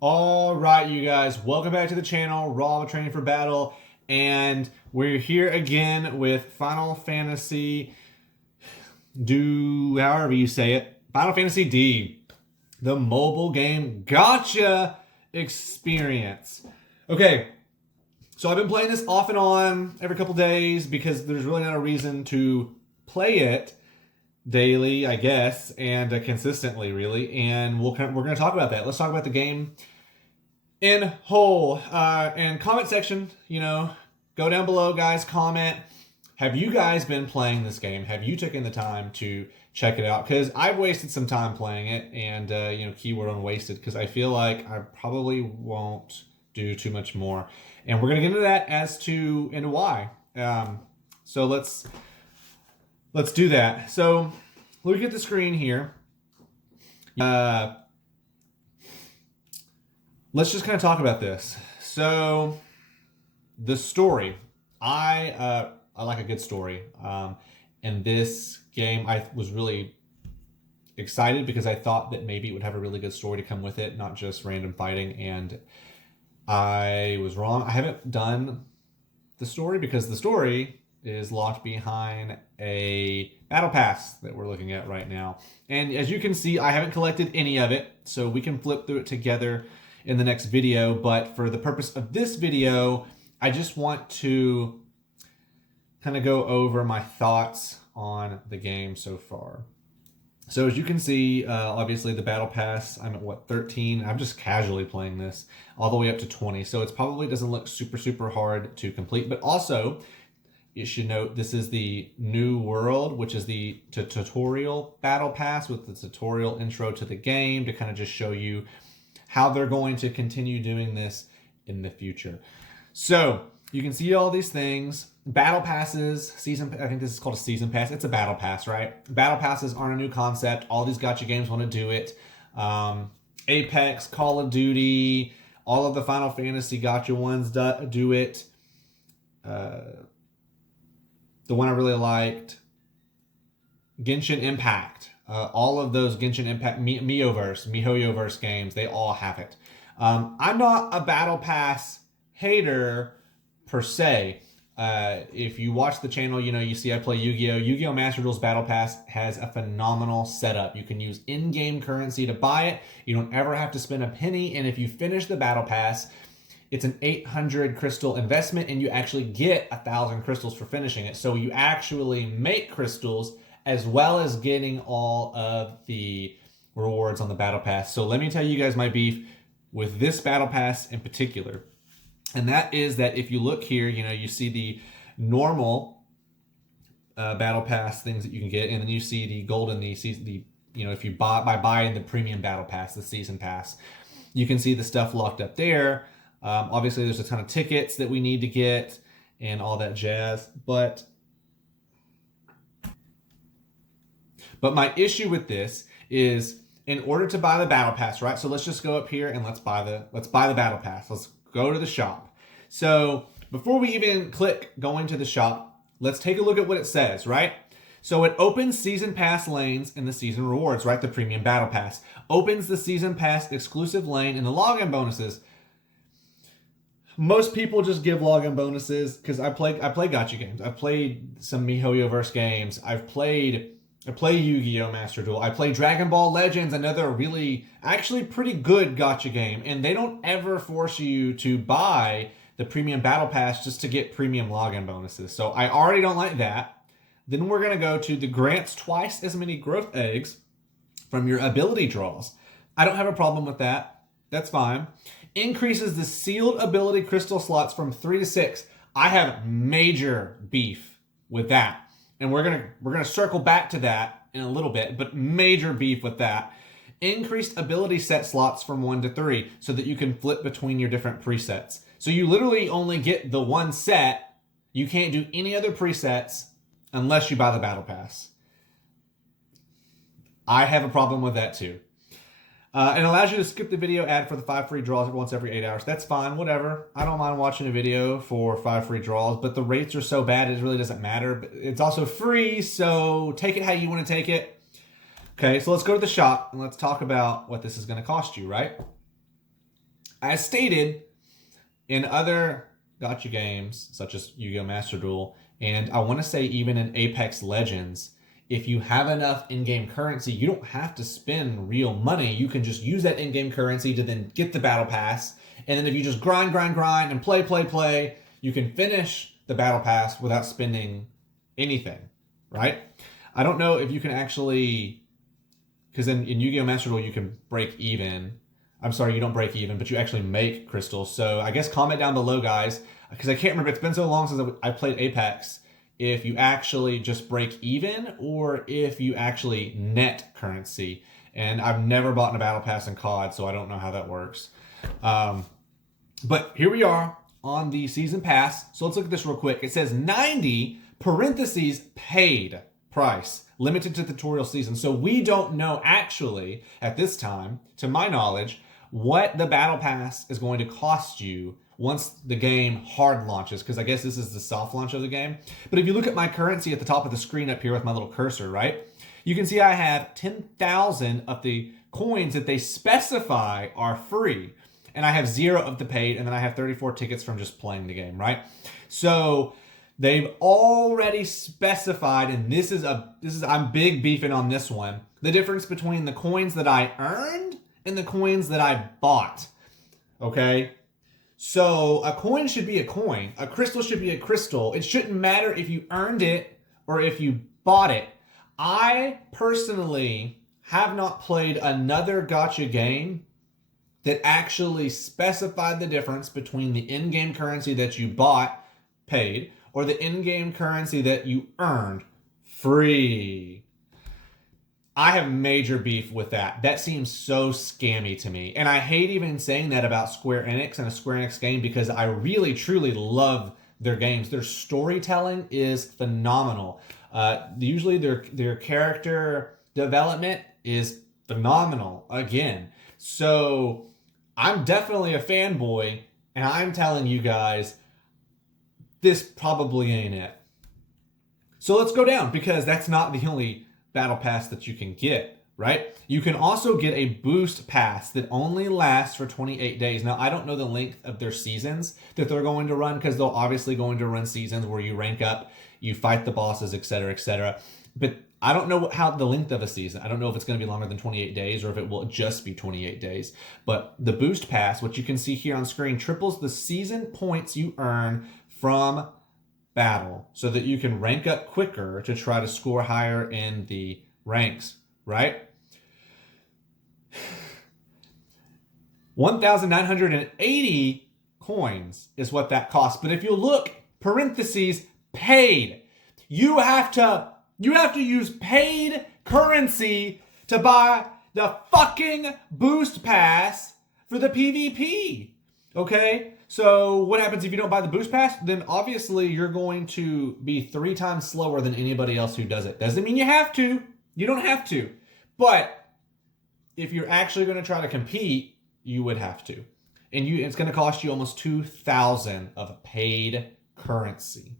All right, you guys, welcome back to the channel, Raw Training for Battle, and we're here again with Final Fantasy however you say it, Final Fantasy D, the mobile game gotcha experience. Okay, so I've been playing this off and on every couple days because there's really not a reason to play it daily, I guess, and consistently, really. And we're going to talk about that. Let's talk about the game in whole. And comment section, go down below, guys. Comment. Have you guys been playing this game? Have you taken the time to check it out? Because I've wasted some time playing it, and keyword on wasted, because I feel like I probably won't do too much more. And we're gonna get into that as to and why. So let's do that. So look at the screen here. Let's just kind of talk about this. So the story, I like a good story. In this game, I was really excited because I thought that maybe it would have a really good story to come with it, not just random fighting. And I was wrong. I haven't done the story because the story is locked behind a battle pass that we're looking at right now. And as you can see, I haven't collected any of it, so we can flip through it together in the next video. But for the purpose of this video, I just want to kind of go over my thoughts on the game so far. So as you can see, obviously the battle pass, I'm at 13? I'm just casually playing this all the way up to 20. So it probably doesn't look super hard to complete. But also, you should note this is the new world, which is the tutorial battle pass with the tutorial intro to the game to kind of just show you how they're going to continue doing this in the future. So you can see all these things. Battle passes, I think this is called a season pass. It's a battle pass, right? Battle passes aren't a new concept. All these gacha games want to do it. Apex, Call of Duty, all of the Final Fantasy gacha ones do it. The one I really liked, Genshin Impact. All of those Genshin Impact, MiHoYoverse games, they all have it. I'm not a battle pass hater per se. If you watch the channel, you see I play Yu-Gi-Oh! Yu-Gi-Oh! Master Duel's Battle Pass has a phenomenal setup. You can use in-game currency to buy it. You don't ever have to spend a penny. And if you finish the Battle Pass, it's an 800 crystal investment, and you actually get 1,000 crystals for finishing it. So you actually make crystals as well as getting all of the rewards on the Battle Pass. So let me tell you guys my beef with this Battle Pass in particular. And that is that if you look here, you see the normal battle pass things that you can get, and then you see the golden, if you by buying the premium battle pass, the season pass, you can see the stuff locked up there. Obviously, there's a ton of tickets that we need to get and all that jazz. But my issue with this is, in order to buy the battle pass, right? So let's just go up here and let's buy the battle pass. Let's go to the shop. So before we even click going to the shop, let's take a look at what it says, right? So it opens season pass lanes in the season rewards, right? The premium battle pass opens the season pass exclusive lane in the login bonuses. Most people just give login bonuses because I play gacha games. I've played some MiHoYoverse games. I play Yu-Gi-Oh! Master Duel. I play Dragon Ball Legends, another actually pretty good gacha game. And they don't ever force you to buy the premium battle pass just to get premium login bonuses. So I already don't like that. Then we're going to go to the grants twice as many growth eggs from your ability draws. I don't have a problem with that. That's fine. Increases the sealed ability crystal slots from 3 to 6. I have major beef with that. And we're gonna circle back to that in a little bit, but major beef with that. Increased ability set slots from 1 to 3 so that you can flip between your different presets. So you literally only get the one set. You can't do any other presets unless you buy the battle pass. I have a problem with that too. And allows you to skip the video ad for the 5 free draws once every 8 hours. That's fine, whatever. I don't mind watching a video for 5 free draws, but the rates are so bad it really doesn't matter. But it's also free, so take it how you want to take it. Okay, so let's go to the shop and let's talk about what this is going to cost you, right? As stated in other gacha games, such as Yu-Gi-Oh! Master Duel, and I want to say even in Apex Legends, if you have enough in-game currency, you don't have to spend real money. You can just use that in-game currency to then get the battle pass. And then if you just grind, and play, you can finish the battle pass without spending anything, right? I don't know if you can actually, because in Yu-Gi-Oh! Master Duel, you can break even. I'm sorry, you don't break even, but you actually make crystals. So I guess comment down below, guys, because I can't remember. It's been so long since I played Apex. If you actually just break even or if you actually net currency. And I've never bought a battle pass in COD, so I don't know how that works. But here we are on the season pass. So let's look at this real quick. It says 90 parentheses paid price, limited to the tutorial season. So we don't know actually at this time, to my knowledge, what the battle pass is going to cost you once the game hard launches, because I guess this is the soft launch of the game. But if you look at my currency at the top of the screen up here with my little cursor, right? You can see I have 10,000 of the coins that they specify are free. And I have 0 of the paid, and then I have 34 tickets from just playing the game, right? So they've already specified, and this is I'm big beefing on this one, the difference between the coins that I earned and the coins that I bought. Okay? So a coin should be a coin. A crystal should be a crystal. It shouldn't matter if you earned it or if you bought it. I personally have not played another gacha game that actually specified the difference between the in-game currency that you bought, paid, or the in-game currency that you earned, free. I have major beef with that. That seems so scammy to me. And I hate even saying that about Square Enix and a Square Enix game because I really, truly love their games. Their storytelling is phenomenal. Usually their character development is phenomenal again. So I'm definitely a fanboy, and I'm telling you guys, this probably ain't it. So let's go down, because that's not the only battle pass that you can get, right? You can also get a boost pass that only lasts for 28 days. Now, I don't know the length of their seasons that they're going to run, because they're obviously going to run seasons where you rank up, you fight the bosses, etc., etc. But I don't know how the length of a season. I don't know if it's going to be longer than 28 days or if it will just be 28 days. But the boost pass, which you can see here on screen, triples the season points you earn from battle so that you can rank up quicker to try to score higher in the ranks, right? 1,980 coins is what that costs. But if you look, parentheses, paid, you have to use paid currency to buy the fucking boost pass for the PvP. Okay? So what happens if you don't buy the boost pass? Then obviously you're going to be 3 times slower than anybody else who does it. Doesn't mean you have to. You don't have to. But if you're actually going to try to compete, you would have to. And it's going to cost you almost 2,000 of paid currency.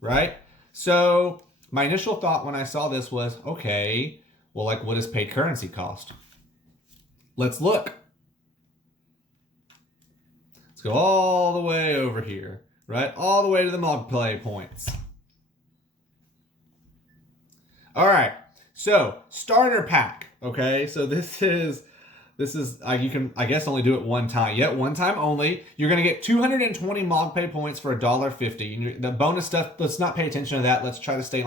Right? So my initial thought when I saw this was, okay, well, like, what does paid currency cost? Let's look. Let's go all the way over here, right? All the way to the mod play points. All right, so starter pack, okay? So this is you can, I guess, only do it one time. Yet one time only. You're gonna get 220 mod pay points for $1.50. The bonus stuff, let's not pay attention to that. Let's try to stay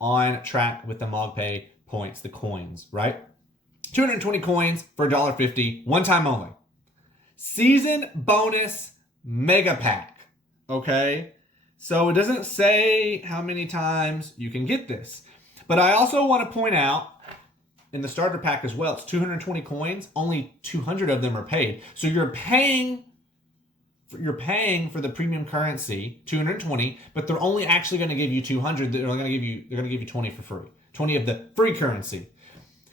on track with the mod pay points, the coins, right? 220 coins for $1.50, one time only. Season bonus mega pack, okay? So it doesn't say how many times you can get this. But I also want to point out, in the starter pack as well, it's 220 coins, only 200 of them are paid. So you're paying for the premium currency, 220, but they're only actually going to give you 200. They're going to give you 20 for free. 20 of the free currency.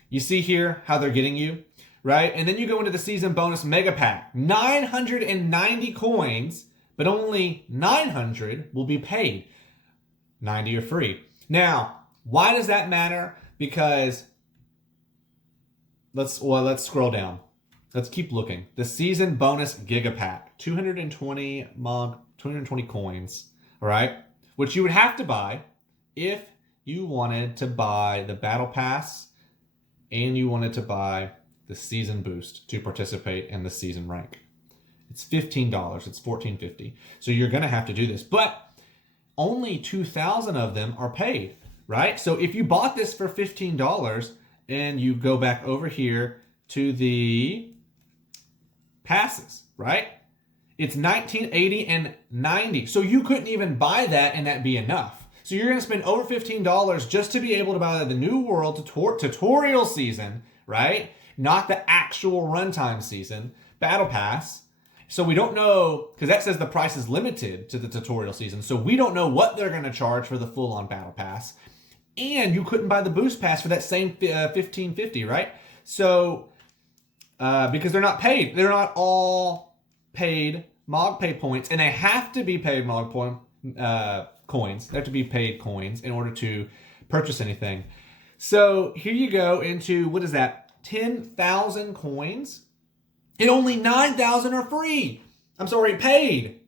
You see here how they're getting you, right? And then you go into the season bonus mega pack. 990 coins, but only 900 will be paid. 90 are free. Now, why does that matter? Because let's scroll down. let's keep looking. The season bonus Giga Pack, 220 coins, all right? Which you would have to buy if you wanted to buy the Battle Pass and you wanted to buy the season boost to participate in the season rank. It's $15. It's $14.50. So you're going to have to do this. But only 2,000 of them are paid, right? So if you bought this for $15 and you go back over here to the passes, right? It's 1980 and 90. So you couldn't even buy that and that be enough. So you're going to spend over $15 just to be able to buy the New World tutorial season, right? Not the actual runtime season, Battle Pass. So we don't know, because that says the price is limited to the tutorial season. So we don't know what they're going to charge for the full-on Battle Pass. And you couldn't buy the Boost Pass for that same $15.50, right? So, because they're not paid. They're not all paid MogPay points. And they have to be paid coins. They have to be paid coins in order to purchase anything. So here you go into, what is that? 10,000 coins, and only 9,000 are free. I'm sorry, paid.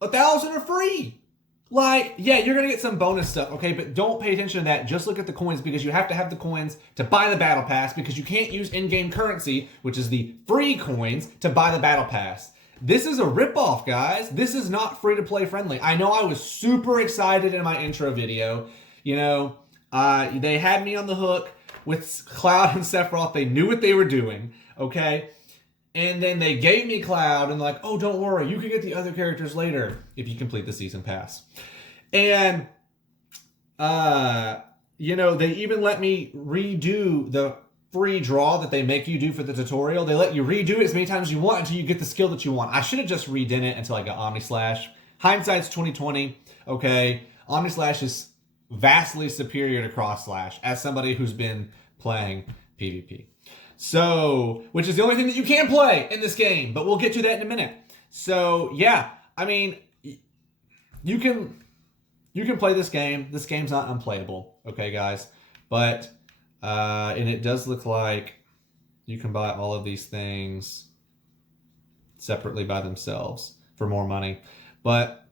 1,000 are free. Like, yeah, you're going to get some bonus stuff, okay? But don't pay attention to that. Just look at the coins, because you have to have the coins to buy the Battle Pass, because you can't use in-game currency, which is the free coins, to buy the Battle Pass. This is a ripoff, guys. This is not free-to-play friendly. I know I was super excited in my intro video. You know, they had me on the hook with Cloud and Sephiroth. They knew what they were doing, okay? And then they gave me Cloud and like, oh, don't worry, you can get the other characters later if you complete the season pass. And, you know, they even let me redo the free draw that they make you do for the tutorial. They let you redo it as many times as you want until you get the skill that you want. I should have just redone it until I got Omni Slash. Hindsight's 2020, okay? Omni Slash is vastly superior to Cross Slash as somebody who's been playing PvP. So, which is the only thing that you can play in this game, but we'll get to that in a minute. So, yeah, I mean, you can play this game. This game's not unplayable, okay, guys? But, and it does look like you can buy all of these things separately by themselves for more money. But,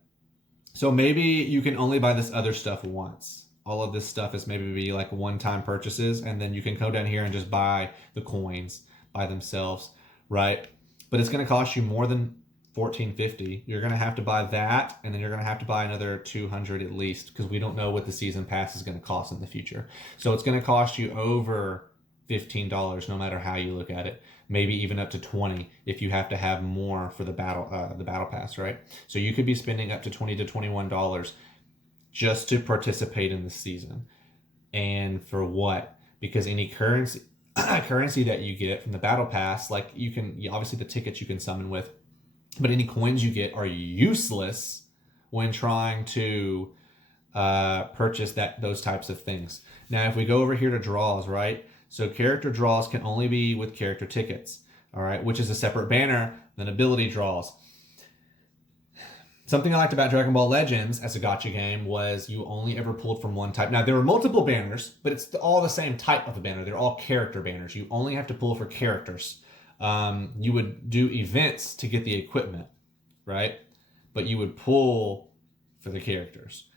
so maybe you can only buy this other stuff once. All of this stuff is maybe like one-time purchases, and then you can go down here and just buy the coins by themselves, right? But it's going to cost you more than $14.50. You're going to have to buy that, and then you're going to have to buy another 200 at least, because we don't know what the season pass is going to cost in the future. So it's going to cost you over $15 no matter how you look at it. Maybe even up to 20 if you have to have more for the battle pass, right? So you could be spending up to $20 to $21 just to participate in the season. And for what? Because any currency that you get from the battle pass, like you can, obviously the tickets you can summon with, but any coins you get are useless when trying to purchase those types of things. Now, if we go over here to draws, right? So character draws can only be with character tickets, all right, which is a separate banner than ability draws. Something I liked about Dragon Ball Legends as a gacha game was you only ever pulled from one type. Now, there were multiple banners, but it's all the same type of a banner. They're all character banners. You only have to pull for characters. You would do events to get the equipment, right? But you would pull for the characters.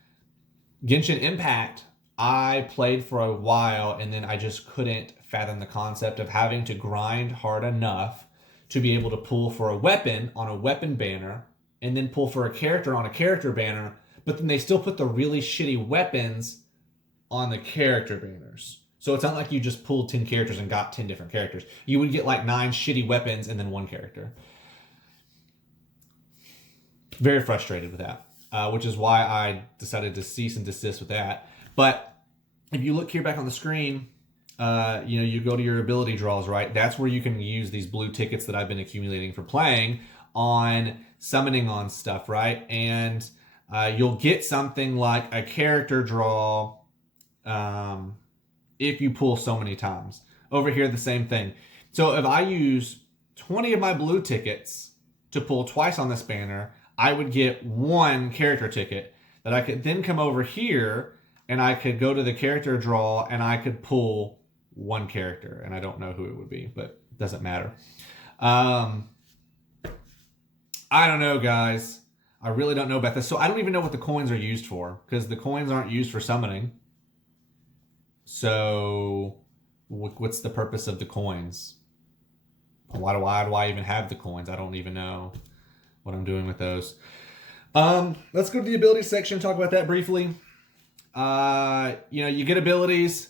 Genshin Impact, I played for a while, and then I just couldn't fathom the concept of having to grind hard enough to be able to pull for a weapon on a weapon banner, and then pull for a character on a character banner, but then they still put the really shitty weapons on the character banners. So it's not like you just pulled 10 characters and got 10 different characters. You would get like 9 shitty weapons and then one character. Very frustrated with that, which is why I decided to cease and desist with that. But if you look here back on the screen, you go to your ability draws, right? That's where you can use these blue tickets that I've been accumulating for playing on summoning on stuff, right? And you'll get something like a character draw if you pull so many times. Over here, the same thing. So if I use 20 of my blue tickets to pull twice on this banner, I would get one character ticket that I could then come over here and I could go to the character draw and I could pull one character. And I don't know who it would be, but it doesn't matter. I don't know, guys. I really don't know about this. So I don't even know what the coins are used for, because the coins aren't used for summoning. So what's the purpose of the coins? Why do I even have the coins? I don't even know what I'm doing with those. Let's go to the abilities section and talk about that briefly. You get abilities,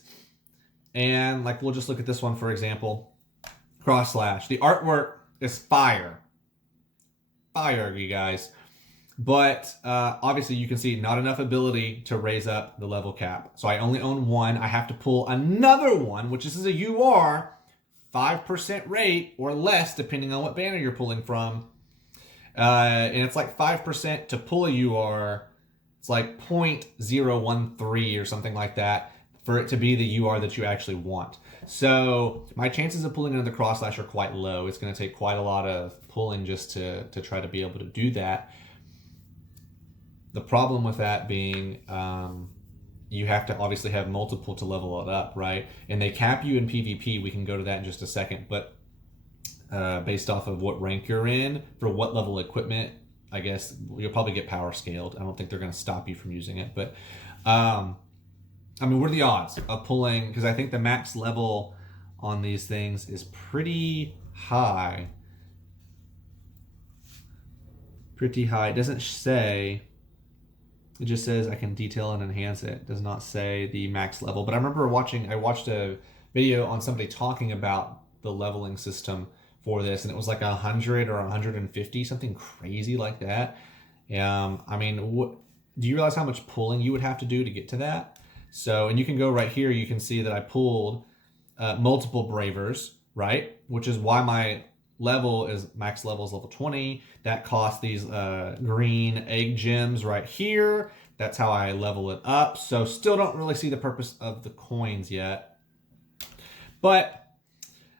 and like we'll just look at this one for example. Cross slash. The artwork is fire, you guys. But obviously you can see not enough ability to raise up the level cap. So I only own one. I have to pull another one, which is a UR, 5% rate or less, depending on what banner you're pulling from. And it's like 5% to pull a UR. It's like 0.013 or something like that for it to be the UR that you actually want. So my chances of pulling another cross slash are quite low. It's going to take quite a lot of pulling just to try to be able to do that. The problem with that being you have to obviously have multiple to level it up, right? And they cap you in PvP. We can go to that in just a second. But based off of what rank you're in, for what level equipment, I guess you'll probably get power scaled. I don't think they're going to stop you from using it. But, what are the odds of pulling? Because I think the max level on these things is pretty high. Pretty high. It doesn't say... It just says I can detail and enhance it. It does not say the max level. But I remember I watched a video on somebody talking about the leveling system for this, and it was like 100 or 150, something crazy like that. Do you realize how much pulling you would have to do to get to that? So, and you can go right here, you can see that I pulled multiple Bravers, right? Which is why my max level is level 20. That costs these green egg gems right here. That's how I level it up. So still don't really see the purpose of the coins yet. But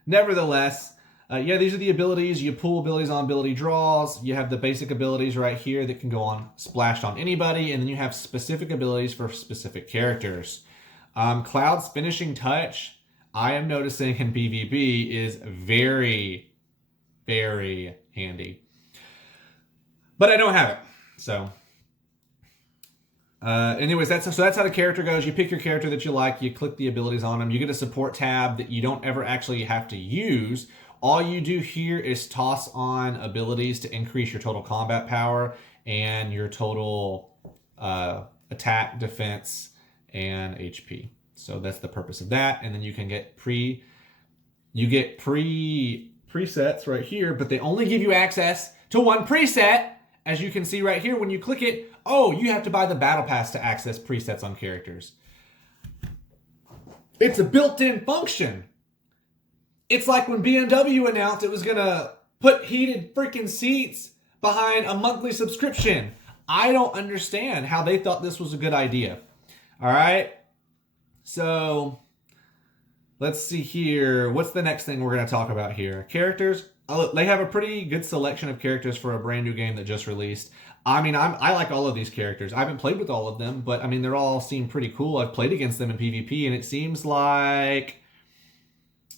nevertheless, these are the abilities. You pull abilities on ability draws. You have the basic abilities right here that can go on splashed on anybody. And then you have specific abilities for specific characters. Cloud's finishing touch, I am noticing in PvP, is very, very handy. But I don't have it. So anyways, that's how the character goes. You pick your character that you like, you click the abilities on them, you get a support tab that you don't ever actually have to use. All you do here is toss on abilities to increase your total combat power and your total attack, defense, and HP. So that's the purpose of that. And then you can get presets right here, but they only give you access to one preset. As you can see right here, when you click it, you have to buy the battle pass to access presets on characters. It's a built-in function. It's like when BMW announced it was gonna put heated freaking seats behind a monthly subscription. I don't understand how they thought this was a good idea. All right. So let's see here. What's the next thing we're going to talk about here? Characters. They have a pretty good selection of characters for a brand new game that just released. I like all of these characters. I haven't played with all of them, but they're all seem pretty cool. I've played against them in PvP, and it seems like,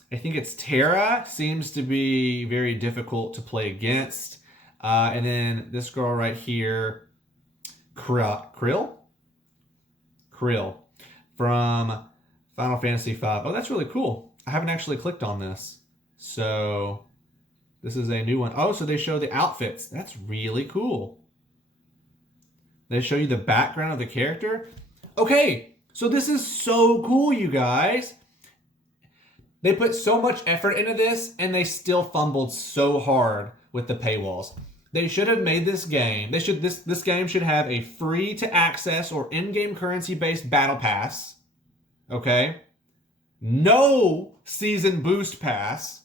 I think it's Terra seems to be very difficult to play against. And then this girl right here, Krill from Final Fantasy V. Oh, that's really cool. I haven't actually clicked on this. So this is a new one. Oh, so they show the outfits. That's really cool. They show you the background of the character. Okay, so this is so cool, you guys. They put so much effort into this, and they still fumbled so hard with the paywalls. They should have made this game. This game should have a free to access or in-game currency based battle pass. Okay? No season boost pass.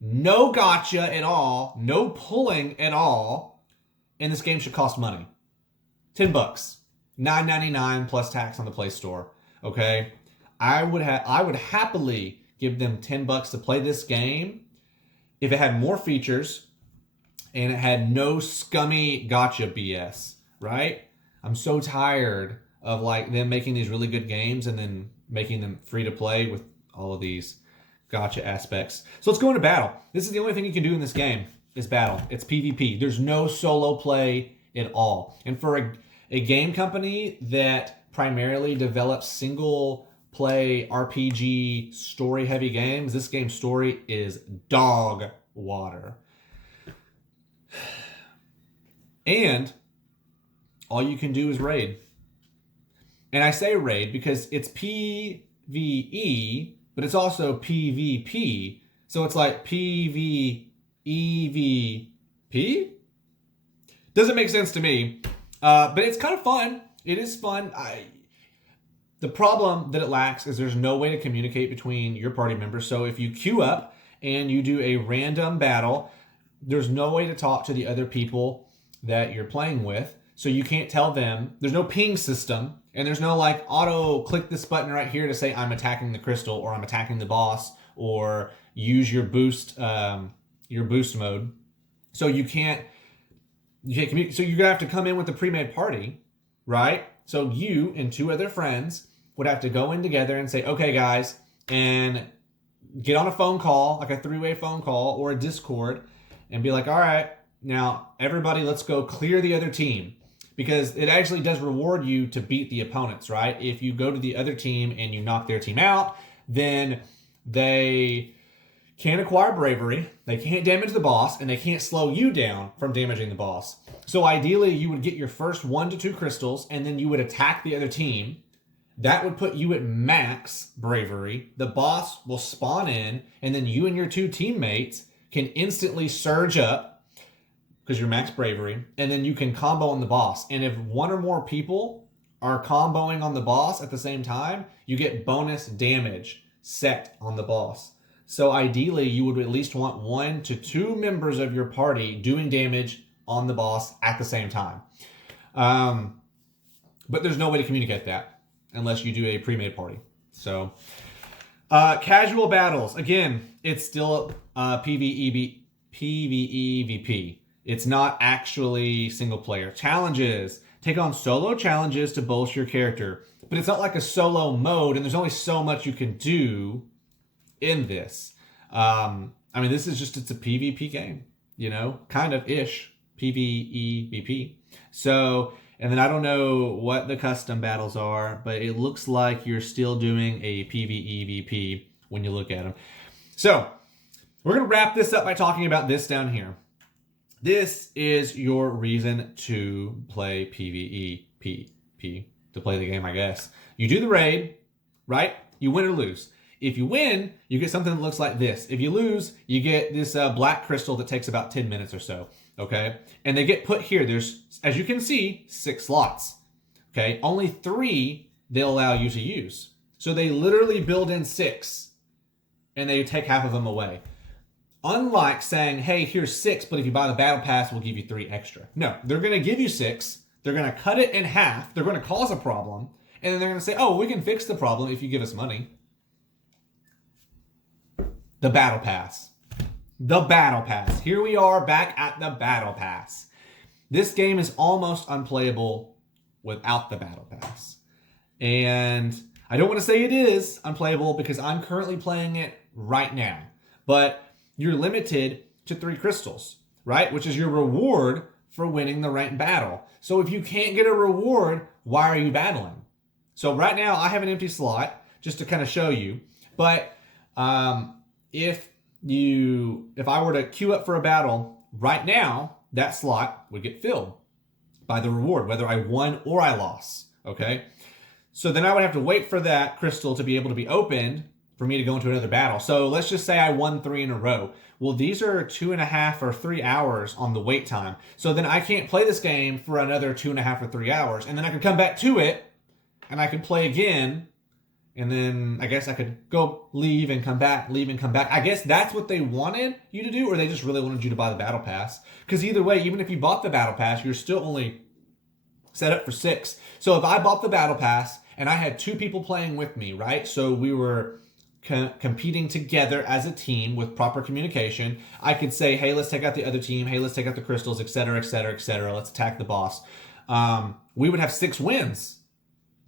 No gacha at all. No pulling at all. And this game should cost money. $10. $9.99 plus tax on the Play Store. Okay? I would happily give them $10 to play this game if it had more features and it had no scummy gotcha BS, right? I'm so tired of them making these really good games and then making them free to play with all of these gotcha aspects. So let's go into battle. This is the only thing you can do in this game is battle. It's PvP. There's no solo play at all. And for a game company that primarily develops single play RPG story heavy games, this game's story is dog water. And all you can do is raid. And I say raid because it's PvE, but it's also PvP. So it's like PvEVP? Doesn't make sense to me. But it's kind of fun. It is fun. The problem that it lacks is there's no way to communicate between your party members. So if you queue up and you do a random battle, there's no way to talk to the other people that you're playing with. So you can't tell them. There's no ping system. And there's no like auto click this button right here to say I'm attacking the crystal or I'm attacking the boss or use your boost mode. So you can't communicate. So you're gonna have to come in with a pre-made party, right? So you and two other friends would have to go in together and say, okay, guys, and get on a phone call, like a 3-way phone call or a Discord, and be like, all right, now everybody, let's go clear the other team. Because it actually does reward you to beat the opponents, right? If you go to the other team and you knock their team out, then they can't acquire bravery, they can't damage the boss, and they can't slow you down from damaging the boss. So ideally, you would get your first 1 to 2 crystals, and then you would attack the other team. That would put you at max bravery. The boss will spawn in, and then you and your 2 teammates can instantly surge up because you're max bravery, and then you can combo on the boss. And if 1 or more people are comboing on the boss at the same time, you get bonus damage set on the boss. So ideally, you would at least want 1 to 2 members of your party doing damage on the boss at the same time. But there's no way to communicate that unless you do a pre-made party. So casual battles. Again, it's still PvEVP. It's not actually single player. Challenges. Take on solo challenges to bolster your character. But it's not like a solo mode, and there's only so much you can do in this. I mean, this is just, it's a PvP game, you know, kind of ish. PvEVP. So, and then I don't know what the custom battles are, but it looks like you're still doing a PvEVP when you look at them. So, we're going to wrap this up by talking about this down here. This is your reason to play PvEVP, to play the game, I guess. You do the raid, right? You win or lose. If you win, you get something that looks like this. If you lose, you get this black crystal that takes about 10 minutes or so, okay? And they get put here. There's, as you can see, 6 slots, okay? Only 3 they'll allow you to use. So they literally build in 6, and they take half of them away. Unlike saying, hey, here's 6, but if you buy the battle pass, we'll give you 3 extra. No, they're going to give you 6. They're going to cut it in half. They're going to cause a problem. And then they're going to say, oh, we can fix the problem if you give us money. The battle pass. The battle pass. Here we are back at the battle pass. This game is almost unplayable without the battle pass. And I don't want to say it is unplayable because I'm currently playing it right now. But you're limited to 3 crystals, right? Which is your reward for winning the ranked battle. So if you can't get a reward, why are you battling? So right now I have an empty slot just to kind of show you. But if I were to queue up for a battle right now, that slot would get filled by the reward, whether I won or I lost, okay? So then I would have to wait for that crystal to be able to be opened for me to go into another battle. So let's just say I won 3 in a row. Well, these are 2.5 or 3 hours on the wait time. So then I can't play this game for another 2.5 or 3 hours. And then I could come back to it and I could play again. And then I guess I could go leave and come back, leave and come back. I guess that's what they wanted you to do, or they just really wanted you to buy the battle pass. Because either way, even if you bought the battle pass, you're still only set up for 6. So if I bought the battle pass and I had 2 people playing with me, right? So we were competing together as a team with proper communication. I could say, hey, let's take out the other team. Hey, let's take out the crystals, etc., etc., etc. Let's attack the boss. We would have 6 wins,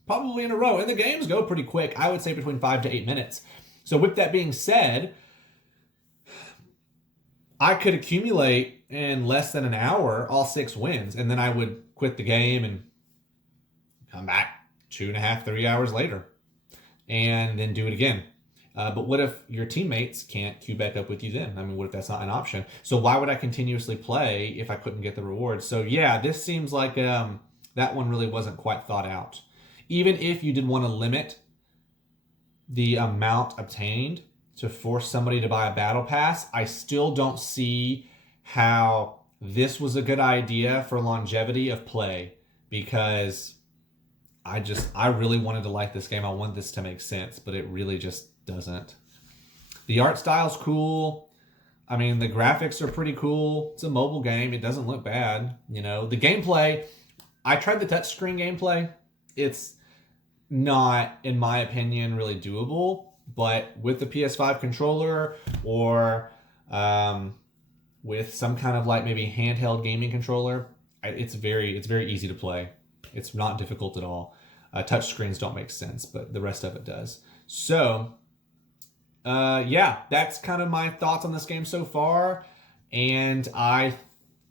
probably in a row. And the games go pretty quick. I would say between 5 to 8 minutes. So with that being said, I could accumulate in less than an hour all 6 wins, and then I would quit the game and come back 2.5, 3 hours later, and then do it again. But what if your teammates can't queue back up with you then? I mean, what if that's not an option? So why would I continuously play if I couldn't get the rewards? So yeah, this seems like that one really wasn't quite thought out. Even if you did want to limit the amount obtained to force somebody to buy a battle pass, I still don't see how this was a good idea for longevity of play, because I really wanted to like this game. I want this to make sense, but it really just doesn't. The art style's cool. I mean, the graphics are pretty cool. It's a mobile game. It doesn't look bad. You know, the gameplay, I tried the touchscreen gameplay. It's not, in my opinion, really doable. But with the PS5 controller, or with some kind of like maybe handheld gaming controller, it's very easy to play. It's not difficult at all. Touch screens don't make sense, but the rest of it does. So, yeah, that's kind of my thoughts on this game so far. And I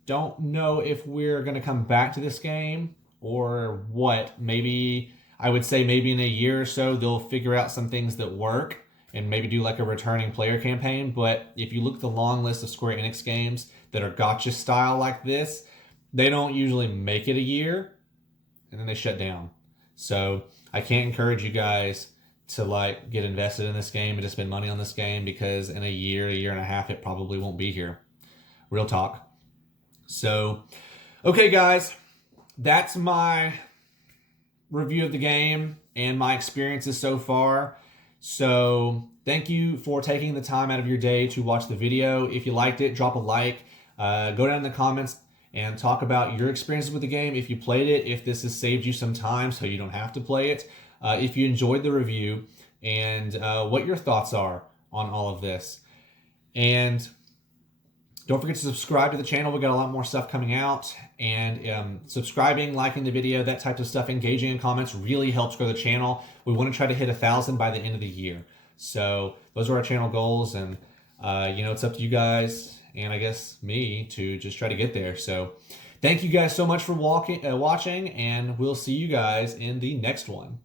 don't know if we're going to come back to this game or what. Maybe, I would say maybe in a year or so, they'll figure out some things that work and maybe do like a returning player campaign. But if you look at the long list of Square Enix games that are gacha style like this, they don't usually make it a year and then they shut down. So I can't encourage you guys to like get invested in this game and to spend money on this game, because in a year and a half, it probably won't be here. Real talk. So, okay guys, that's my review of the game and my experiences so far. So thank you for taking the time out of your day to watch the video. If you liked it, drop a like. Go down in the comments and talk about your experiences with the game, if you played it, if this has saved you some time so you don't have to play it, if you enjoyed the review, and what your thoughts are on all of this. And don't forget to subscribe to the channel. We got a lot more stuff coming out, and subscribing, liking the video, that type of stuff, engaging in comments really helps grow the channel. We want to try to hit 1,000 by the end of the year. So those are our channel goals, and you know, it's up to you guys and I guess me to just try to get there. So thank you guys so much for watching, and we'll see you guys in the next one.